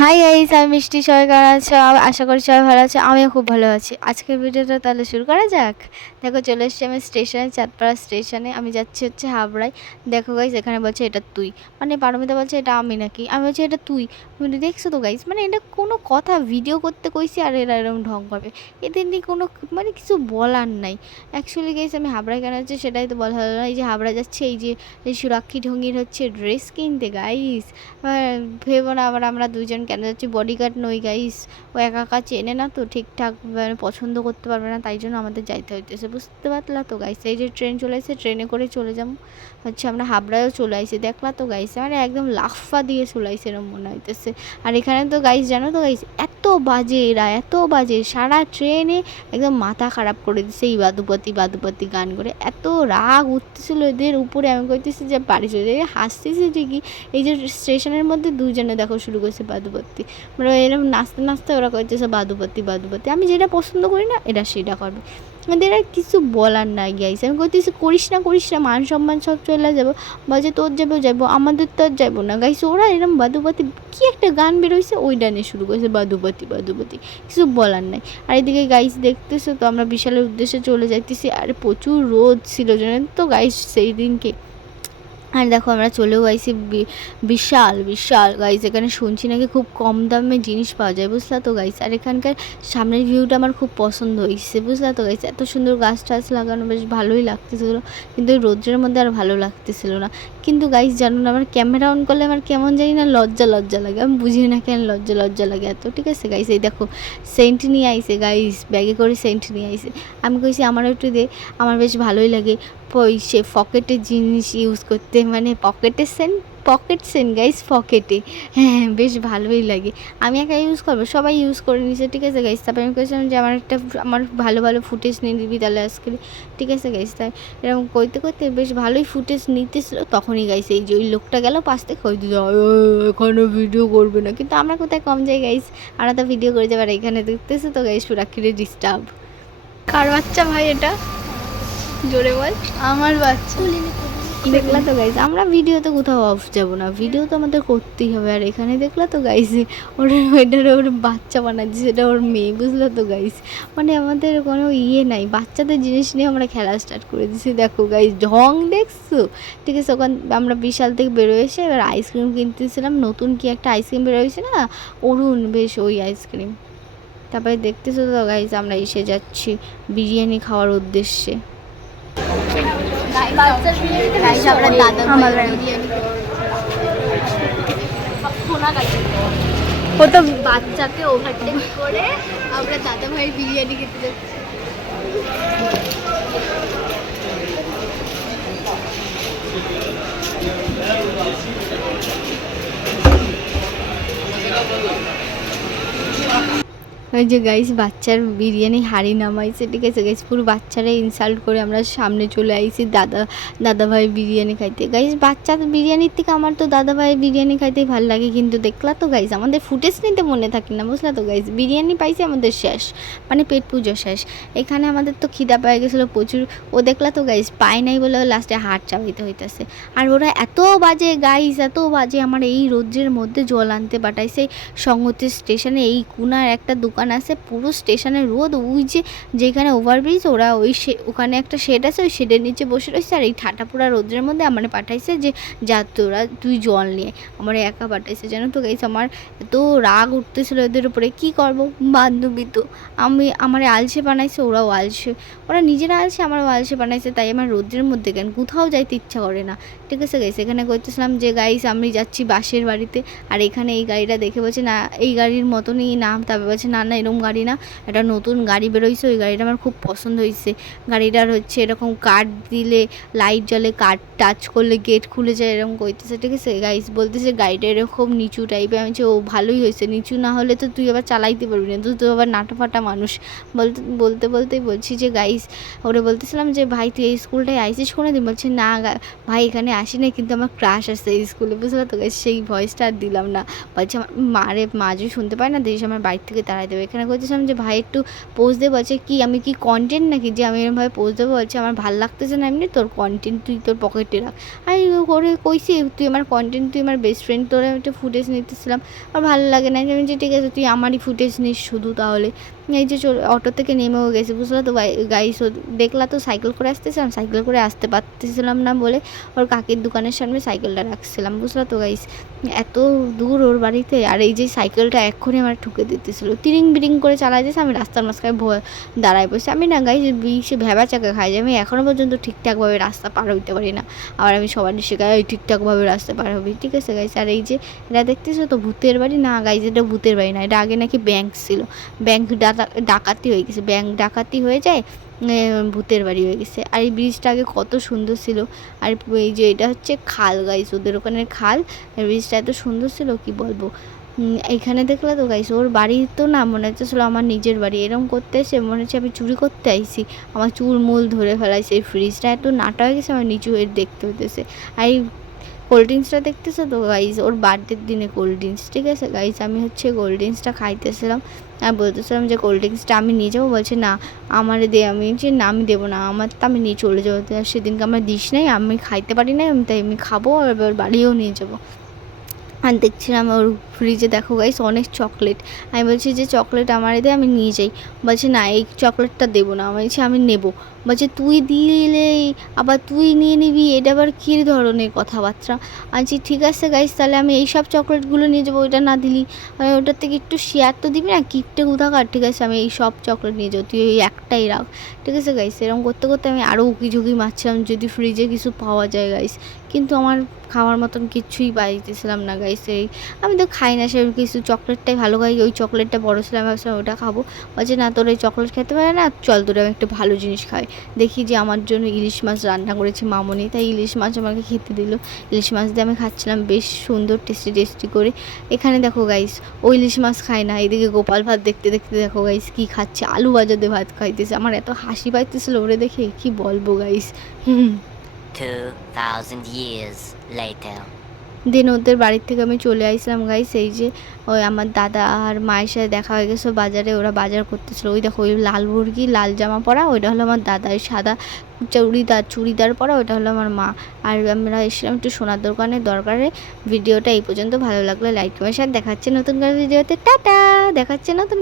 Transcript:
Hi guys, আমি মিষ্টি। সবাই কেমন আছো? আশা করি সবাই ভালো আছে। আমিও খুব ভালো আছি। আজকের ভিডিওটা তাহলে শুরু করা যাক। দেখো, চলে এসেছি আমি স্টেশনে, চাঁদপাড়া স্টেশনে। আমি যাচ্ছি হচ্ছে হাবড়ায়। দেখো গাইস, এখানে বলছে এটা তুই, মানে পারমিতা বলছে এটা আমি নাকি, আমি বলছি এটা তুই। মানে দেখছো তো গাইস, মানে এটা কোনো কথা, ভিডিও করতে কইছি আর এরা এরকম ঢং করবে। এদের নিয়ে কোনো মানে কিছু বলার নাই। অ্যাকচুয়ালি গাইস, আমি হাবড়ায় কেন হচ্ছে সেটাই তো বলা হলো না। এই যে হাবড়া যাচ্ছে, এই সুরাক্ষী ঢঙ্গির হচ্ছে ড্রেস কিনতে গাইস। ভেবো না আবার আমরা দুজন কেন যাচ্ছি, বডিগার্ড নই গাইস। ও একা একা চেনে না তো ঠিকঠাক, মানে পছন্দ করতে পারবে না, তাই জন্য আমাদের যাইতে হইতেছে, বুঝতে পারলা তো গাইস। এই যে ট্রেন চলে এসেছে, ট্রেনে করে চলে যাবো হচ্ছে আমরা হাবড়ায়ও চলে আইসি, দেখলা তো গাইস। মানে একদম লাফা দিয়ে চলে আইসি এরকম মনে হইতেছে। আর এখানে তো গাইস জানো তো গাইস, এত বাজে এরা, এত বাজে, সারা ট্রেনে একদম মাথা খারাপ করে দিচ্ছে এই বাদুপতি বাদুপতি গান করে। এত রাগ উঠতেছিল এদের উপরে, আমি কইতেছি যে বাড়ি চলে যাই, হাসতেছি ঠিকই। এই যে স্টেশনের মধ্যে দুজনে দেখো শুরু করছে বাদুপত্তি, মানে এরকম নাচতে নাচতে ওরা করতেছে বাদুপত্তি বাদুপত্তি। আমি যেটা পছন্দ করি না এরা সেটা করবে, এদের আর কিছু বলার নাই গাইস। আমি করতেছি করিস না, মান সম্মান সব চলে যাবো। বলছে তোর যাবো আমাদের তো আর যাবো না গাইস। ওরা এরকম বাদুপতি, কি একটা গান বেরোইছে ওই ডানে শুরু করেছে বাদুপতি বাদুপতি, কিছু বলার নাই। আর এদিকে গাইস দেখতেছো তো, আমরা বিশালের উদ্দেশ্যে চলে যাইতেছি। আর প্রচুর রোদ ছিল জানেন তো গাইস সেই দিনকে। আর দেখো আমরা চলেও আইসি বিশাল বিশাল গাইস। এখানে শুনছি নাকি খুব কম দামে জিনিস পাওয়া যায়, বুঝলা তো গাইস। আর এখানকার সামনের ভিউটা আমার খুব পছন্দ হয়েছে, বুঝলা তো গাইস। এত সুন্দর গাছ টাছ লাগানো, বেশ ভালোই লাগতেছিলো, কিন্তু ওই রোদ্রের মধ্যে আর ভালো লাগতেছিল না। কিন্তু গাইস জানো না, আমার ক্যামেরা অন করলে আমার কেমন জানি না লজ্জা লজ্জা লাগে, আমি বুঝি না কেন লজ্জা লজ্জা লাগে এত। ঠিক আছে গাইস, এই দেখো সেন্ট নিয়ে আইসে গাইস, ব্যাগে করে সেন্ট নিয়ে আইসে। আমি কইছি আমার একটু দে, আমার বেশ ভালোই লাগে সে পকেটের জিনিস ইউজ করতে, মানে পকেটের সেন্ট, পকেট সেন্ট গাইস, পকেটে। হ্যাঁ, বেশ ভালোই লাগে। আমি একা ইউজ করবো, সবাই ইউজ করে নিছে। ঠিক আছে গাইস, তারপরে আমি বলছিলাম যে আমার ভালো ভালো ফুটেজ নিয়ে দিবি তাহলে আজকে। ঠিক আছে গাইস, তাই এরকম করতে করতে বেশ ভালোই ফুটেজ নিতেছিল। তখনই গাইস এই যে ওই লোকটা গেল পাশ থেকে, কই দিল এখানে ভিডিও করবে না, কিন্তু আমরা কোথায় কম যাই গাইস, আমরা তো ভিডিও করে যাবার। এখানে দেখতেছে তো গাইস সুরাক্ষীরে ডিস্টার্ব। কার বাচ্চা ভাই এটা, জোরে বল। আমার বাচ্চা। দেখলা তো গাইজ, আমরা ভিডিও তো কোথাও অফ যাবো না, ভিডিও তো আমাদের করতেই হবে। আর এখানে দেখলা তো গাইজ, ওর বাচ্চা বানাচ্ছে, সেটা ওর মেয়ে, বুঝলো তো গাইজ। মানে আমাদের কোনো ইয়ে নাই, বাচ্চাদের জিনিস নিয়ে আমরা খেলা স্টার্ট করে দিছি। দেখো গাইজ ঢং দেখছো। ঠিক আছে, ওখান আমরা বিশাল থেকে বেরোয় এসে এবার আইসক্রিম কিনতেছিলাম, নতুন কি একটা আইসক্রিম বেরোয়েছে না, অরুণ, বেশ ওই আইসক্রিম। তারপরে দেখতেছো তো গাইজ, আমরা এসে যাচ্ছি বিরিয়ানি খাওয়ার উদ্দেশ্যে। ও তো বাচ্চাকে ওভারটেক করে আমরা দাদা ভাই বিরিয়ানি খেতে যাচ্ছি। ওই যে গাইস বাচ্চার বিরিয়ানি হাঁড়ি নামাইছে। ঠিক আছে গাইস, পুরো বাচ্চারা ইনসাল্ট করে আমরা সামনে চলে আইছি দাদা ভাই বিরিয়ানি খাইতে। গাইস বাচ্চার বিরিয়ানির থেকে আমার তো দাদা ভাই বিরিয়ানি খাইতেই ভালো লাগে। কিন্তু দেখলা তো গাইস, আমাদের ফুটেজ নিতে মনে থাকে না, বুঝলা তো গাইস। বিরিয়ানি পাইছে আমাদের শেষ, মানে পেট পুজো শেষ। এখানে আমাদের তো খিদা পেয়ে গেছিলো প্রচুর। ও দেখলা তো গাইস, পায় নাই বলে লাস্টে হাট চাবাইতে হইতেছে। আর ওরা এত বাজে গাইস, এত বাজে, আমার এই রোদ্রের মধ্যে জল আনতে পাঠাইছে সংহতি স্টেশনে। এই কুনার একটা দোকান আছে, পুরো স্টেশনের রোদ, ওই যে যেখানে ওভারব্রিজ, ওরা ওখানে একটা শেড আছে, ওই শেডের নিচে বসে রয়েছে। আর এই ঠাটা পুরা রোদ্রের মধ্যে আমার পাঠাইছে যে যা তোরা তুই জল নিয়ে, আমার একা পাঠাইছে জানো তো গাইস। আমার এত রাগ উঠতেছিল এদের উপরে, কি করব, বান্ধবী তো। আমার আলসে বানাইছে, ওরাও আলসে, ওরা নিজেরা আলসে, আমারও আলসে বানাইছে। তাই আমার রোদ্রের মধ্যে কেন কোথাও যাইতে ইচ্ছা করে না। ঠিক আছে গাইস, এখানে করতেছিলাম যে গাইস আমি যাচ্ছি বাসের বাড়িতে। আর এখানে এই গাড়িটা দেখে বলছে না এই গাড়ির মতনই নাম, তারপরে বলছে না না এরকম গাড়ি না, একটা নতুন গাড়ি বেরোইছে, ওই গাড়িটা আমার খুব পছন্দ হয়েছে। গাড়িটার হচ্ছে এরকম কাঠ দিলে লাইট জ্বলে, কাঠ টাচ করলে গেট খুলে যায়, এরকম করতেছে। ঠিক আছে গাইস, বলতেছে গাড়িটা এরকম নিচু টাইপের। আমি ও ভালোই হয়েছে, নিচু না হলে তো তুই আবার চালাইতে পারবি না, তুই তো আবার নাটাফাটা মানুষ। বলতেই বলছি যে গাইস, ওরে বলতেছিলাম যে ভাই তুই এই স্কুলটায় আইসিস কোনো দিন? বলছে না ভাই এখানে আসি না, কিন্তু আমার ক্রাশ আসছে এই স্কুলে, বুঝলো তো গাইস। সেই ভয়েসটা আর দিলাম না। বলছে আমার মা যদি শুনতে পায় না, দেশ আমার বাড়ি থেকে তাড়াইতে দেবে। এখানে করতেছিলাম যে ভাই একটু পোজ দেবে, বলছে কি আমি কি কন্টেন্ট নাকি যে আমি এরকমভাবে পোজ দেবো? বলছে আমার ভালো লাগতেছে না এমনি, তোর কন্টেন্ট তুই তোর পকেটে রাখ। আমি করে কইছি তুই আমার কন্টেন্ট, তুই আমার বেস্ট ফ্রেন্ড, তোরা একটা ফুটেজ নিতেছিলাম, আমার ভালো লাগে না। আমি যে ঠিক আছে তুই আমারই ফুটেজ নিস শুধু তাহলে। এই যে অটো থেকে নেমেও গেছে, বুঝলা তো গাইস। ও দেখলা তো সাইকেল করে আসতেছিলাম, সাইকেল করে আসতে পারতেছিলাম না বলে ওর কাকির দোকানের সামনে সাইকেলটা রাখছিলাম, বুঝলা তো গাইস। এত দূর ওর বাড়িতে, আর এই যে সাইকেলটা এক্ষুনি আমার ঠুকে দিতেছিল, তিরিং বিরিং করে চালাই দিয়েছে। আমি রাস্তার মাঝখানে দাঁড়ায় বসে। আমি না গাইস বিষে ভেবা চাকা খাই যে আমি এখনও পর্যন্ত ঠিকঠাকভাবে রাস্তা পার হইতে পারি না। আবার আমি সবার শেখাই ওই ঠিকঠাকভাবে রাস্তা পার হবি, ঠিক আছে গাইস। আর এই যে এটা দেখতেছো তো ভূতের বাড়ি না গাইস, এটা ভূতের বাড়ি না, এটা আগে নাকি ব্যাংক ছিল। ব্যাংক ডাকাতি হয়ে গেছে, ব্যাংক ডাকাতি হয়ে যায় ভূতের বাড়ি হয়ে গেছে। আর এই ব্রিজটা আগে কত সুন্দর ছিল। আর এই যে এটা হচ্ছে খাল গাইস, ওদের ওখানের খাল। ব্রিজটা এত সুন্দর ছিল কি বলবো। এইখানে দেখলে তো গাইস ওর বাড়ি তো না মনে হচ্ছে আমার নিজের বাড়ি, এরকম করতে এসে মনে হচ্ছে আমি চুরি করতে আইছি। আমার চুল মূল ধরে ফেলাইছে, এই ফ্রিজটা এত নাটা হয়ে গেছে আমার নিচু হয়ে দেখতে হইতেছে। আর এই কোল্ড ড্রিঙ্কসটা দেখতেছো তো গাইস, ওর বার্থডের দিনে কোল্ড ড্রিঙ্কস, ঠিক আছে গাইস। আমি হচ্ছে কোল্ড ড্রিঙ্কসটা খাইতেছিলাম আর বলতেছিলাম যে কোল্ড ড্রিঙ্কসটা আমি নিয়ে যাবো, বলছে না আমার দে। আমি যে না আমি দেবো না, আমার তো আমি নিয়ে চলে যাবো। সেদিনকে আমার দিস নাই, আমি খাইতে পারি না, তাই আমি খাবো আর এবার বাড়িও নিয়ে যাবো। আর দেখছিলাম ওর ফ্রিজে দেখো গাইস অনেক চকলেট। আমি বলছি যে চকলেট আমার দিয়ে আমি নিয়ে যাই, বলছে না এই চকলেটটা দেবো না। আমি বলছি আমি নেবো, বলছে তুই দিলেই আবার তুই নিয়ে নিবি, এটা আবার কী ধরনের কথাবার্তা। আছি ঠিক আছে গাইস, তাহলে আমি এই সব চকলেটগুলো নিয়ে যাবো, ওইটা না দিলি ওটার থেকে একটু শেয়ার তো দিবি না, কিপটে কোথাকার। ঠিক আছে আমি এই সব চকলেট নিয়ে যাবো, তুই ওই একটাই রাখ, ঠিক আছে গাইস। এরকম করতে করতে আমি আরও উকি ঝুঁকি মারছিলাম যদি ফ্রিজে কিছু পাওয়া যায় গাইস, কিন্তু আমার খাওয়ার মতন কিচ্ছুই পাইতেছিলাম না গাইস। এই আমি তো খাই না সে কিছু, চকলেটটাই ভালো খাই, ওই চকলেটটা বড়ো ছিলাম ভাবছিলাম ওটা খাবো। বলছে না তোর এই চকলেট খেতে পারে না, চল তোর আমি একটা ভালো জিনিস খাই। দেখি যে আমার জন্য ইলিশ মাছ রান্না করেছে মামনি, তাই ইলিশ মাছ আমাকে খেতে দিল। ইলিশ মাছ দিয়ে আমি খাচ্ছিলাম বেশ সুন্দর টেস্টি টেস্টি করে। এখানে দেখো গাইস ওই ইলিশ মাছ খায় না, এদিকে গোপাল ভাত দেখতে দেখতে দেখো গাইস কী খাচ্ছে, আলু ভাজা দিয়ে ভাত খাইতেছে। আমার এত হাসি পাইতেছিল ওরে দেখে কি বলবো গাইস। 2000 years later. দেন ওদের বাড়ির থেকে আমি চলে আসলাম গাইস। এই যে ওই আমার দাদা আর মায়ের সাথে দেখা হয়ে গেছে বাজারে, ওরা বাজার করতেছিল। ওই দেখো ওই লাল মুরগি লাল জামা পরা, ওইটা হলো আমার দাদা। ওই সাদা চুড়িদার পরা ওইটা হলো আমার মা। আর আমরা এসেছিলাম একটু সোনার দরকারে। ভিডিওটা এই পর্যন্ত, ভালো লাগলে লাইক কমেন্ট শেয়ার। দেখাচ্ছে নতুন করে ভিডিওতে, টাটা। দেখাচ্ছে নতুন